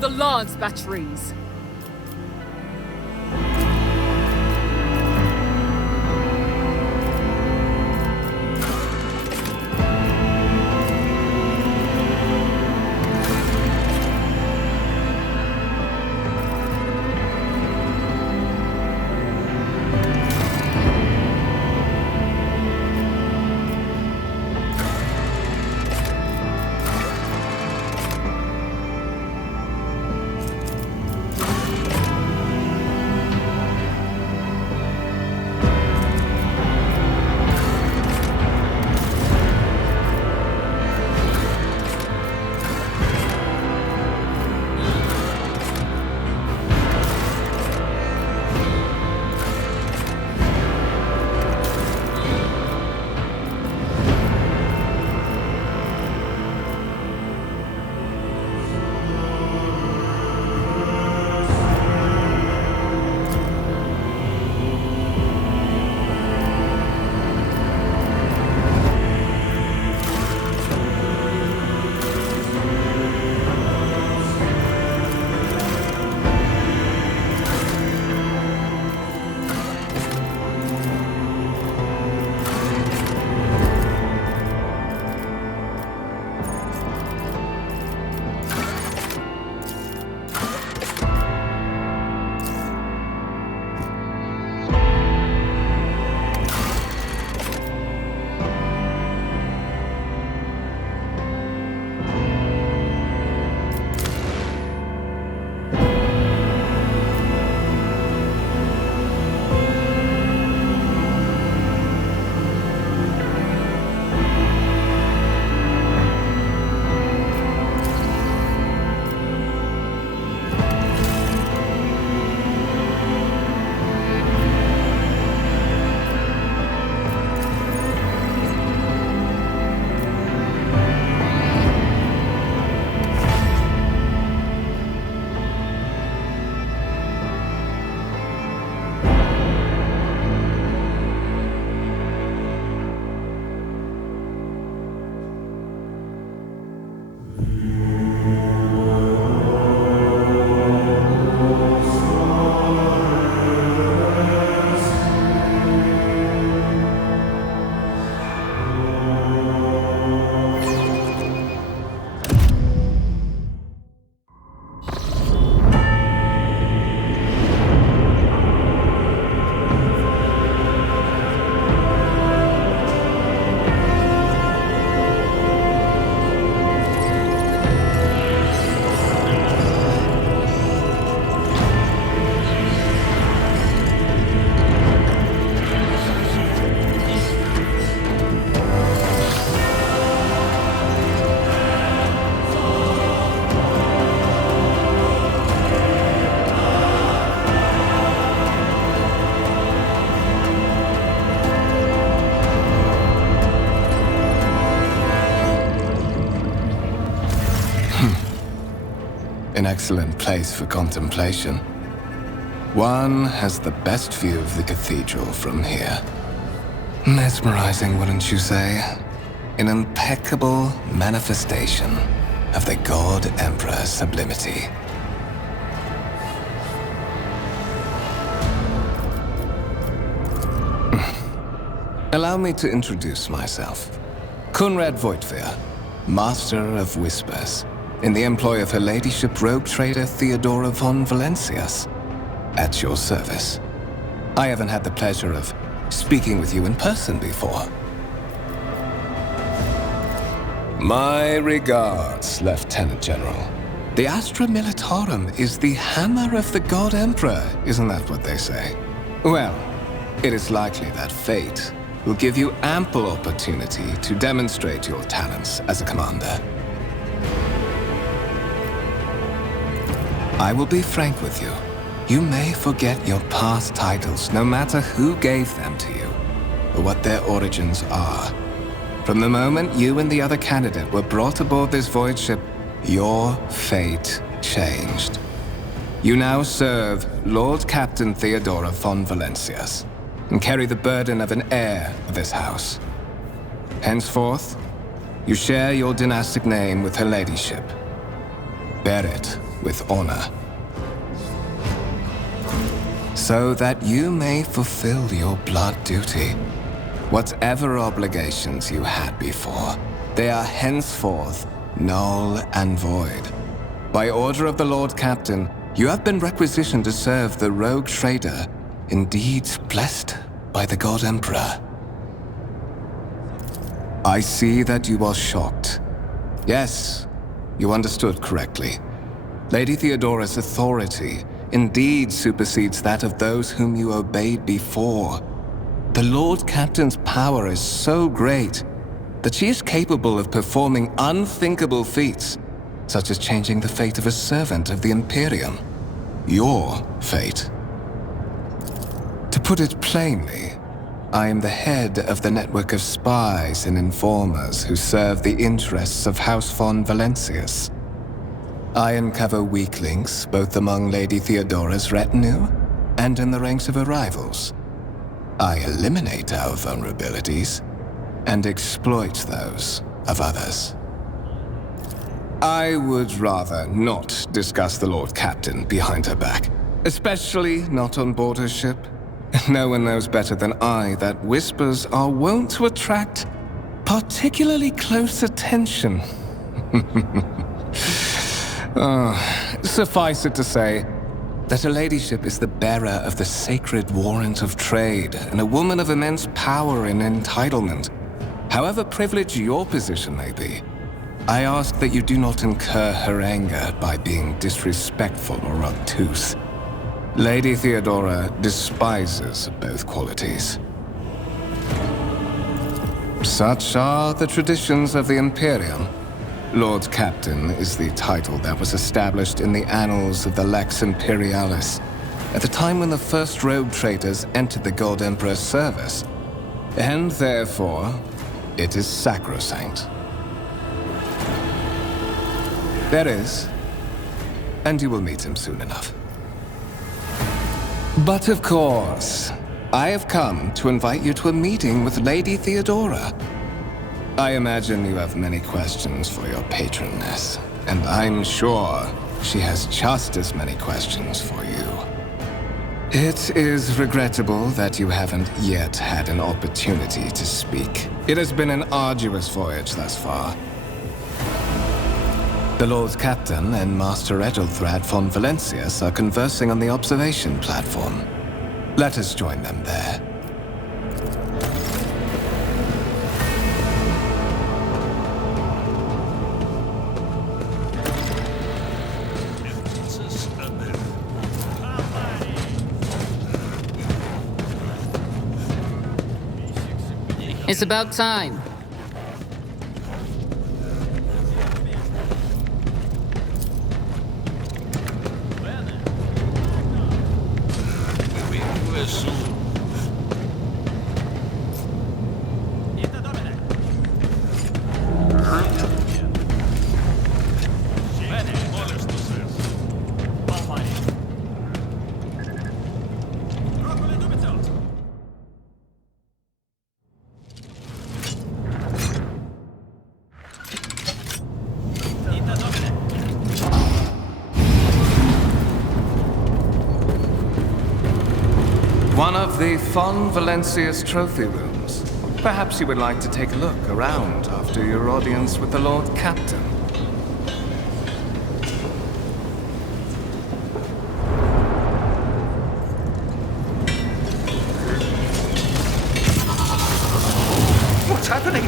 the lance batteries. An excellent place for contemplation. One has the best view of the cathedral from here. Mesmerizing, wouldn't you say? An impeccable manifestation of the God Emperor's sublimity. Allow me to introduce myself. Conrad Voigtveer, Master of Whispers, in the employ of Her Ladyship rogue trader Theodora von Valencias. At your service. I haven't had the pleasure of speaking with you in person before. My regards, Lieutenant General. The Astra Militarum is the hammer of the God Emperor, isn't that what they say? Well, it is likely that fate will give you ample opportunity to demonstrate your talents as a commander. I will be frank with you. You may forget your past titles, no matter who gave them to you, or what their origins are. From the moment you and the other candidate were brought aboard this void ship, your fate changed. You now serve Lord Captain Theodora von Valencias, and carry the burden of an heir of this house. Henceforth, you share your dynastic name with Her Ladyship. Bear it with honor, so that you may fulfill your blood duty. Whatever obligations you had before, they are henceforth null and void. By order of the Lord Captain, you have been requisitioned to serve the rogue trader, indeed blessed by the God Emperor. I see that you are shocked. Yes, you understood correctly. Lady Theodora's authority indeed supersedes that of those whom you obeyed before. The Lord Captain's power is so great that she is capable of performing unthinkable feats, such as changing the fate of a servant of the Imperium. Your fate. To put it plainly, I am the head of the network of spies and informers who serve the interests of House von Valancius. I uncover weak links both among Lady Theodora's retinue and in the ranks of her rivals. I eliminate our vulnerabilities and exploit those of others. I would rather not discuss the Lord Captain behind her back, especially not on board her ship. No one knows better than I that whispers are wont to attract particularly close attention. Suffice it to say that her ladyship is the bearer of the sacred warrant of trade and a woman of immense power and entitlement. However privileged your position may be, I ask that you do not incur her anger by being disrespectful or obtuse. Lady Theodora despises both qualities. Such are the traditions of the Imperium. Lord Captain is the title that was established in the annals of the Lex Imperialis at the time when the first rogue traders entered the God Emperor's service, and therefore, it is sacrosanct. There is, and you will meet him soon enough. But of course, I have come to invite you to a meeting with Lady Theodora. I imagine you have many questions for your patroness, and I'm sure she has just as many questions for you. It is regrettable that you haven't yet had an opportunity to speak. It has been an arduous voyage thus far. The Lord Captain and Master Ethelthrad von Valancius are conversing on the observation platform. Let us join them there. It's about time. One of the von Valancius trophy rooms. Perhaps you would like to take a look around after your audience with the Lord Captain. What's happening?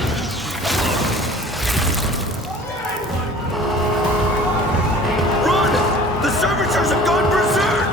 Run! The servitors have gone berserk!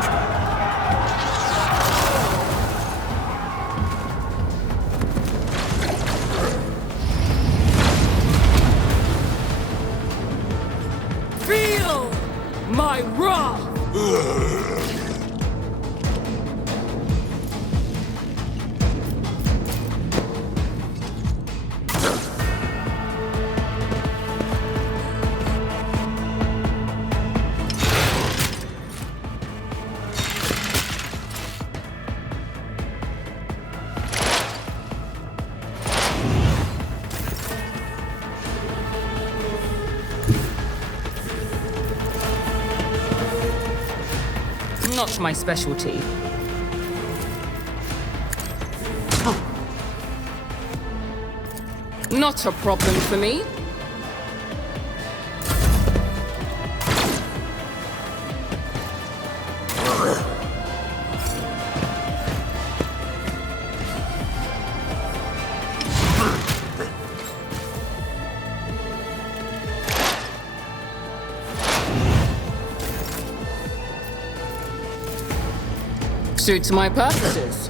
Not my specialty. Not a problem for me. Suits my purposes.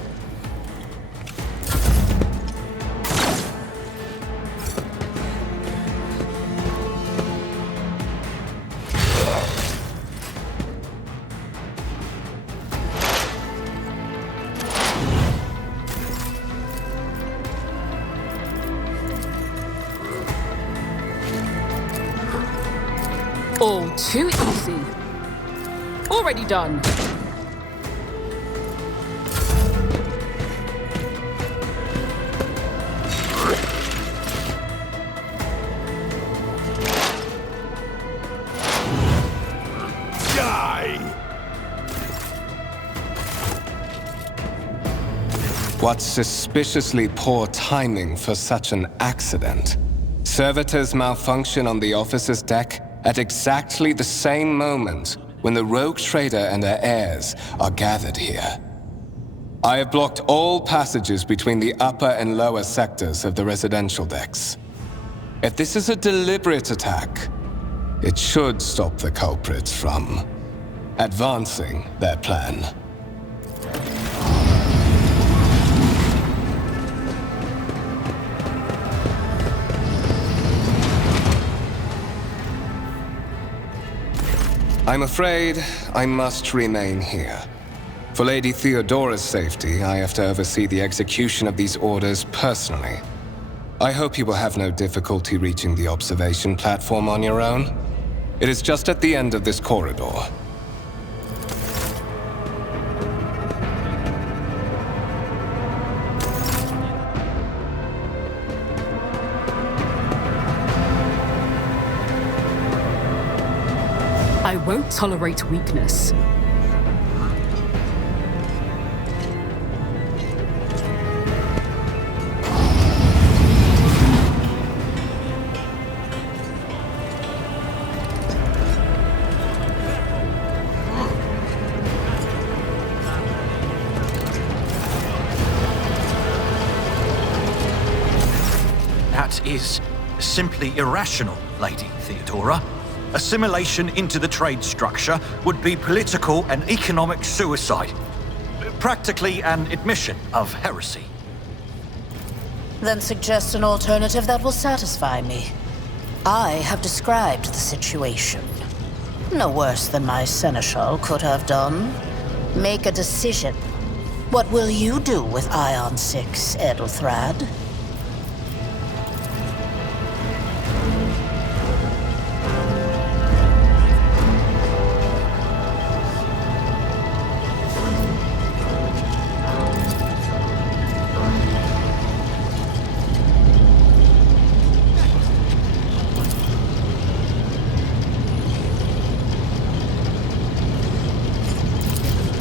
All too easy. Already done. What suspiciously poor timing for such an accident. Servitors malfunction on the officer's deck at exactly the same moment when the rogue trader and her heirs are gathered here. I have blocked all passages between the upper and lower sectors of the residential decks. If this is a deliberate attack, it should stop the culprits from advancing their plan. I'm afraid I must remain here. For Lady Theodora's safety, I have to oversee the execution of these orders personally. I hope you will have no difficulty reaching the observation platform on your own. It is just at the end of this corridor. I won't tolerate weakness. That is simply irrational, Lady Theodora. Assimilation into the trade structure would be political and economic suicide. Practically an admission of heresy. Then suggest an alternative that will satisfy me. I have described the situation. No worse than my seneschal could have done. Make a decision. What will you do with Ion 6, Edelthrad?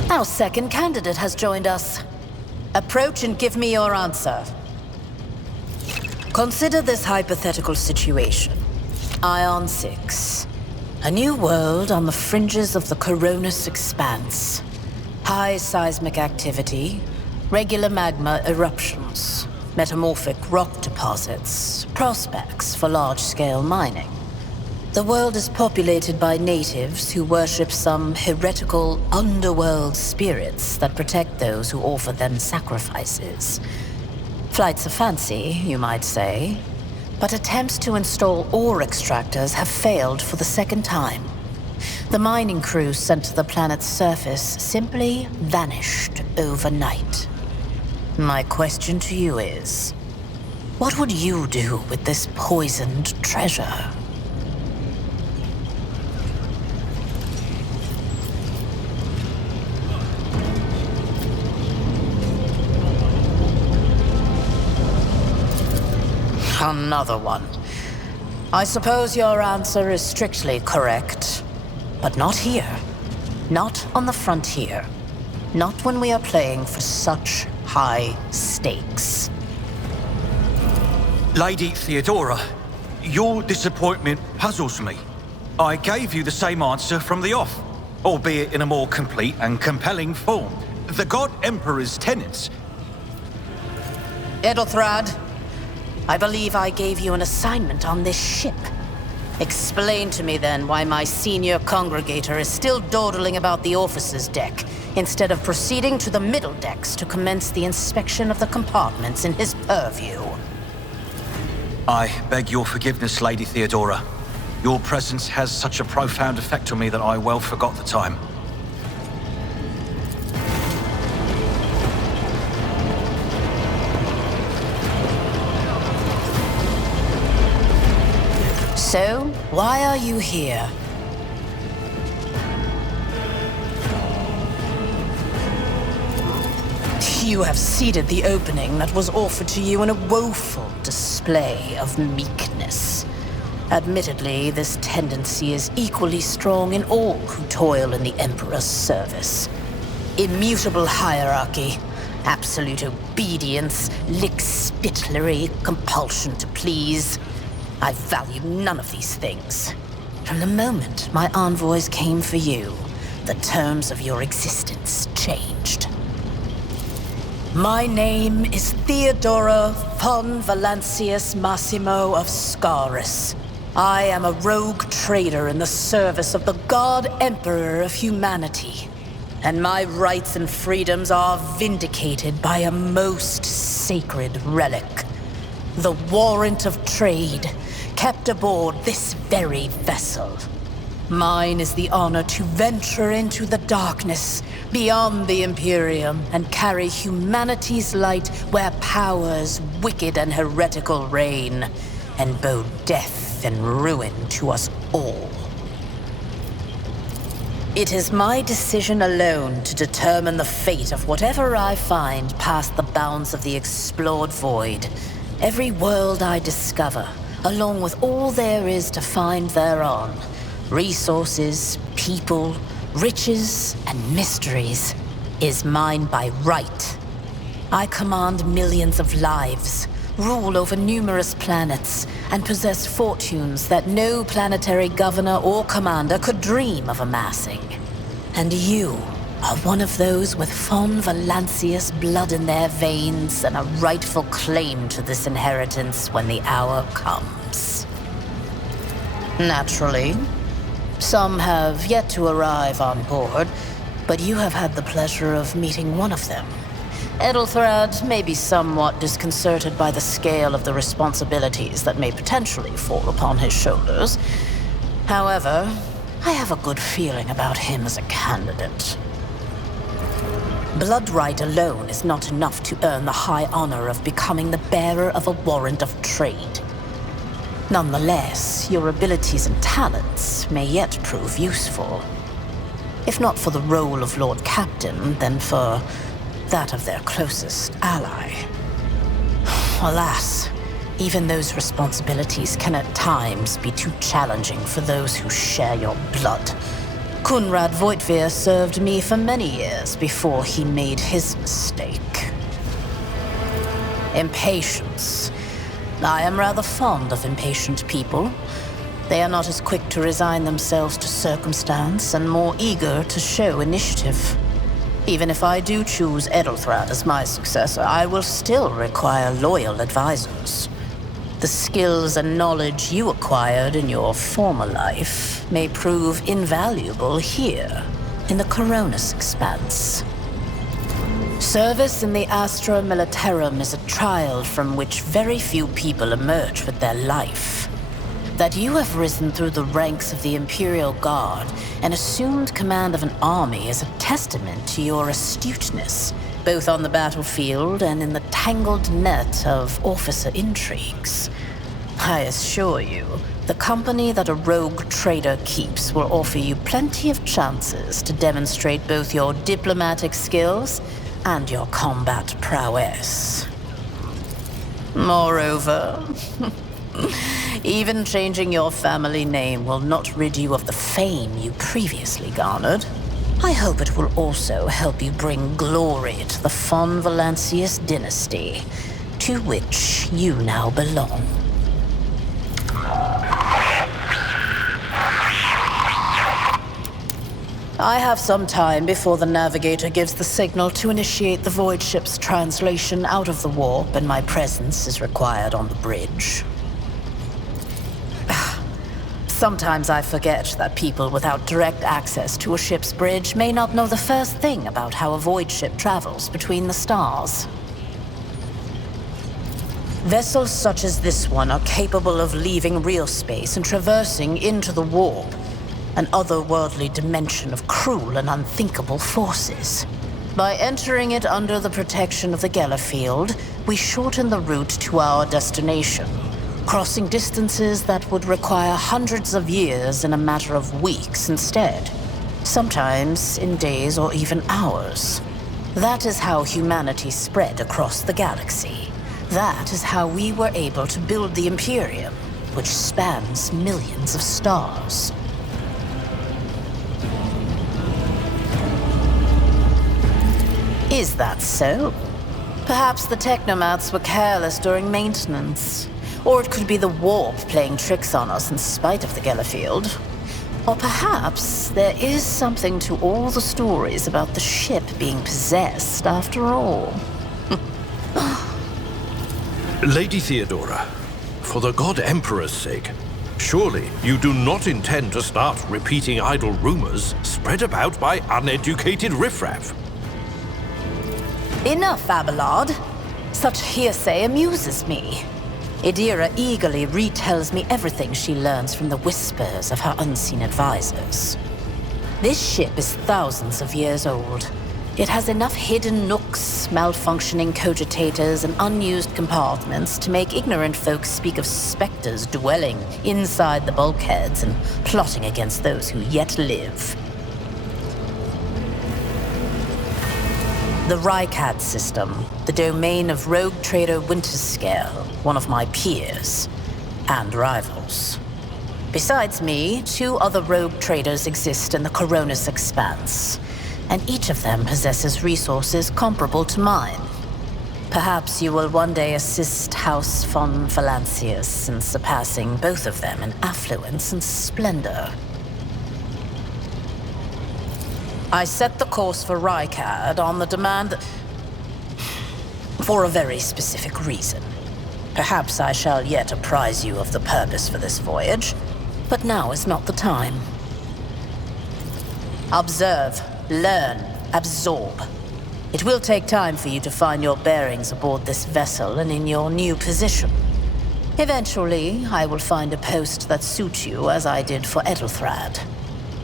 Our second candidate has joined us. Approach and give me your answer. Consider this hypothetical situation. Ion 6. A new world on the fringes of the Coronis expanse. High seismic activity, regular magma eruptions, metamorphic rock deposits, prospects for large-scale mining. The world is populated by natives who worship some heretical underworld spirits that protect those who offer them sacrifices. Flights of fancy, you might say, but attempts to install ore extractors have failed for the second time. The mining crews sent to the planet's surface simply vanished overnight. My question to you is, what would you do with this poisoned treasure? Another one. I suppose your answer is strictly correct, but not here. Not on the frontier. Not when we are playing for such high stakes. Lady Theodora, your disappointment puzzles me. I gave you the same answer from the off, albeit in a more complete and compelling form. The God Emperor's tenets. Edelthrad, I believe I gave you an assignment on this ship. Explain to me then why my senior congregator is still dawdling about the officers' deck, instead of proceeding to the middle decks to commence the inspection of the compartments in his purview. I beg your forgiveness, Lady Theodora. Your presence has such a profound effect on me that I well forgot the time. So, why are you here? You have seeded the opening that was offered to you in a woeful display of meekness. Admittedly, this tendency is equally strong in all who toil in the Emperor's service. Immutable hierarchy, absolute obedience, lickspittlery, compulsion to please. I value none of these things. From the moment my envoys came for you, the terms of your existence changed. My name is Theodora von Valancius Massimo of Scaris. I am a rogue trader in the service of the God Emperor of humanity, and my rights and freedoms are vindicated by a most sacred relic. The warrant of trade, kept aboard this very vessel. Mine is the honor to venture into the darkness, beyond the Imperium, and carry humanity's light where powers wicked and heretical reign, and bow death and ruin to us all. It is my decision alone to determine the fate of whatever I find past the bounds of the explored void. Every world I discover, along with all there is to find thereon, resources, people, riches, and mysteries, is mine by right. I command millions of lives, rule over numerous planets, and possess fortunes that no planetary governor or commander could dream of amassing. And you are one of those with von Valancius blood in their veins and a rightful claim to this inheritance when the hour comes. Naturally, some have yet to arrive on board, but you have had the pleasure of meeting one of them. Edelthrad may be somewhat disconcerted by the scale of the responsibilities that may potentially fall upon his shoulders. However, I have a good feeling about him as a candidate. Blood right alone is not enough to earn the high honor of becoming the bearer of a warrant of trade. Nonetheless, your abilities and talents may yet prove useful. If not for the role of Lord Captain, then for that of their closest ally. Alas, even those responsibilities can at times be too challenging for those who share your blood. Kunrad Voitvir served me for many years before he made his mistake. Impatience. I am rather fond of impatient people. They are not as quick to resign themselves to circumstance and more eager to show initiative. Even if I do choose Edelthrad as my successor, I will still require loyal advisors. The skills and knowledge you acquired in your former life may prove invaluable here, in the Coronis Expanse. Service in the Astra Militarum is a trial from which very few people emerge with their life. That you have risen through the ranks of the Imperial Guard and assumed command of an army is a testament to your astuteness, both on the battlefield and in the tangled net of officer intrigues. I assure you, the company that a rogue trader keeps will offer you plenty of chances to demonstrate both your diplomatic skills and your combat prowess. Moreover, even changing your family name will not rid you of the fame you previously garnered. I hope it will also help you bring glory to the Von Valancius dynasty, to which you now belong. I have some time before the navigator gives the signal to initiate the void ship's translation out of the warp, and my presence is required on the bridge. Sometimes I forget that people without direct access to a ship's bridge may not know the first thing about how a void ship travels between the stars. Vessels such as this one are capable of leaving real space and traversing into the warp, an otherworldly dimension of cruel and unthinkable forces. By entering it under the protection of the Gellerfield, we shorten the route to our destination, crossing distances that would require hundreds of years in a matter of weeks instead, sometimes in days or even hours. That is how humanity spread across the galaxy. That is how we were able to build the Imperium, which spans millions of stars. Is that so? Perhaps the technomats were careless during maintenance. Or it could be the warp playing tricks on us in spite of the Gellerfield. Or perhaps there is something to all the stories about the ship being possessed after all. Lady Theodora, for the God Emperor's sake, surely you do not intend to start repeating idle rumors spread about by uneducated riffraff. Enough, Abelard. Such hearsay amuses me. Idira eagerly retells me everything she learns from the whispers of her unseen advisors. This ship is thousands of years old. It has enough hidden nooks, malfunctioning cogitators, and unused compartments to make ignorant folks speak of specters dwelling inside the bulkheads and plotting against those who yet live. The Rykad system, the domain of rogue trader Winterscale, one of my peers, and rivals. Besides me, 2 other rogue traders exist in the Coronis Expanse, and each of them possesses resources comparable to mine. Perhaps you will one day assist House von Valancius in surpassing both of them in affluence and splendor. I set the course for Rykad on the demand for a very specific reason. Perhaps I shall yet apprise you of the purpose for this voyage, but now is not the time. Observe, learn, absorb. It will take time for you to find your bearings aboard this vessel and in your new position. Eventually, I will find a post that suits you as I did for Edelthrad.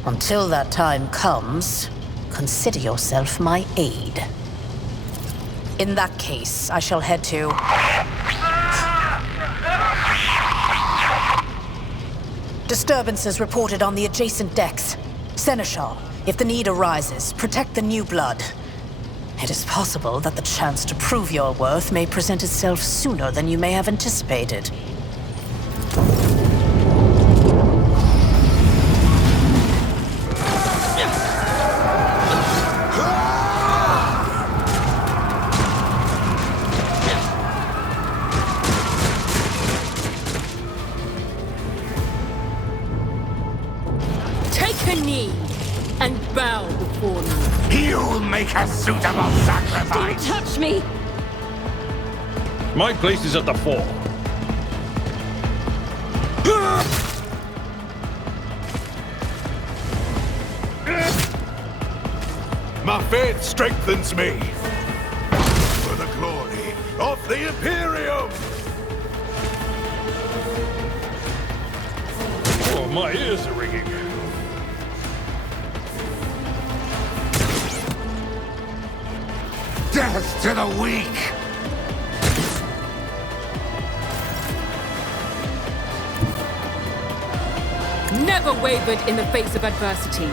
Until that time comes, consider yourself my aide. In that case, I shall head to... Disturbances reported on the adjacent decks. Seneschal, if the need arises, protect the new blood. It is possible that the chance to prove your worth may present itself sooner than you may have anticipated. Take a knee and bow before me. You'll make a suitable sacrifice! Don't touch me! My place is at the fore. My faith strengthens me for the glory of the Imperium! Oh, my ears are ringing. Death to the weak! Never wavered in the face of adversity.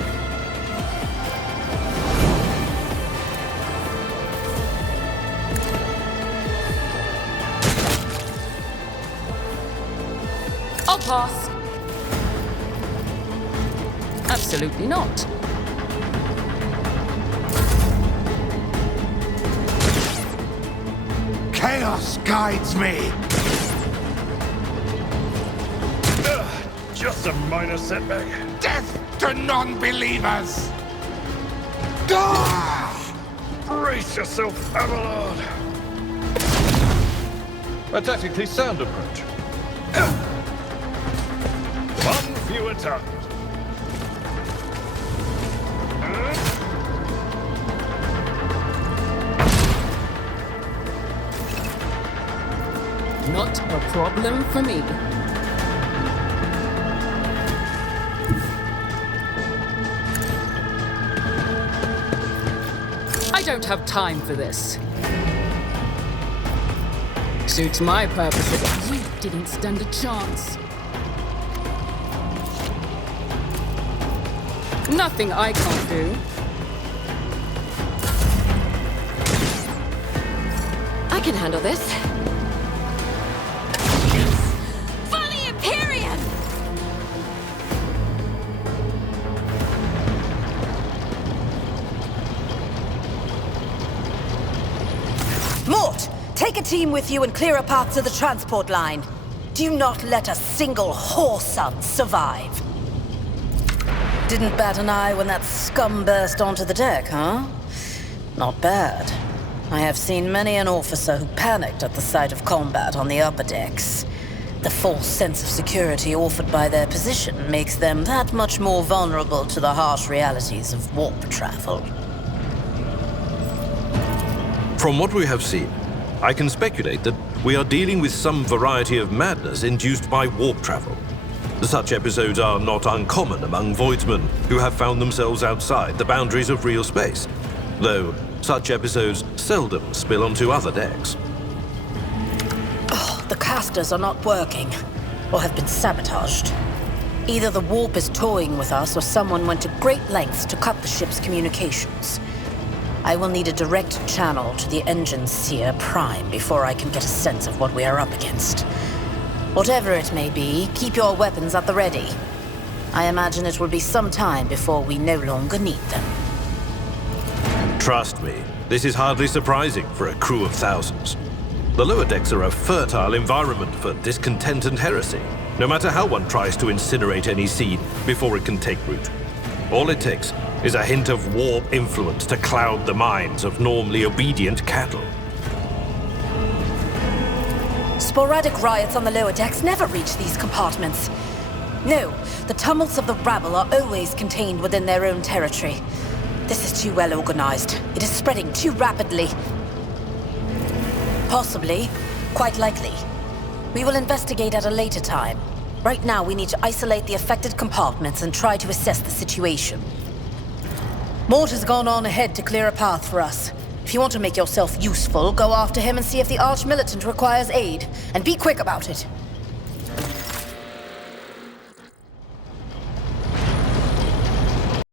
I'll pass. Absolutely not. chaos guides me. Just a minor setback. Death to non-believers! Brace yourself, Abelard. A tactically sound approach. One fewer target. Not a problem for me. I don't have time for this. Suits my purposes. You didn't stand a chance. Nothing I can't do. I can handle this. For the Imperium! Mort, take a team with you and clear a path to the transport line. Do not let a single whoreson survive. Didn't bat an eye when that scum burst onto the deck, huh? Not bad. I have seen many an officer who panicked at the sight of combat on the upper decks. The false sense of security offered by their position makes them that much more vulnerable to the harsh realities of warp travel. From what we have seen, I can speculate that we are dealing with some variety of madness induced by warp travel. Such episodes are not uncommon among voidsmen who have found themselves outside the boundaries of real space, though such episodes seldom spill onto other decks. The casters are not working, or have been sabotaged. Either the warp is toying with us, or someone went to great lengths to cut the ship's communications. I will need a direct channel to the engine seer prime before I can get a sense of what we are up against. Whatever it may be, keep your weapons at the ready. I imagine it will be some time before we no longer need them. Trust me, this is hardly surprising for a crew of thousands. The lower decks are a fertile environment for discontent and heresy, no matter how one tries to incinerate any seed before it can take root. All it takes is a hint of warp influence to cloud the minds of normally obedient cattle. Sporadic riots on the lower decks never reach these compartments. No, the tumults of the rabble are always contained within their own territory. This is too well organized. It is spreading too rapidly. Possibly. Quite likely. We will investigate at a later time. Right now, we need to isolate the affected compartments and try to assess the situation. Mort has gone on ahead to clear a path for us. If you want to make yourself useful, go after him and see if the Arch-Militant requires aid. And be quick about it.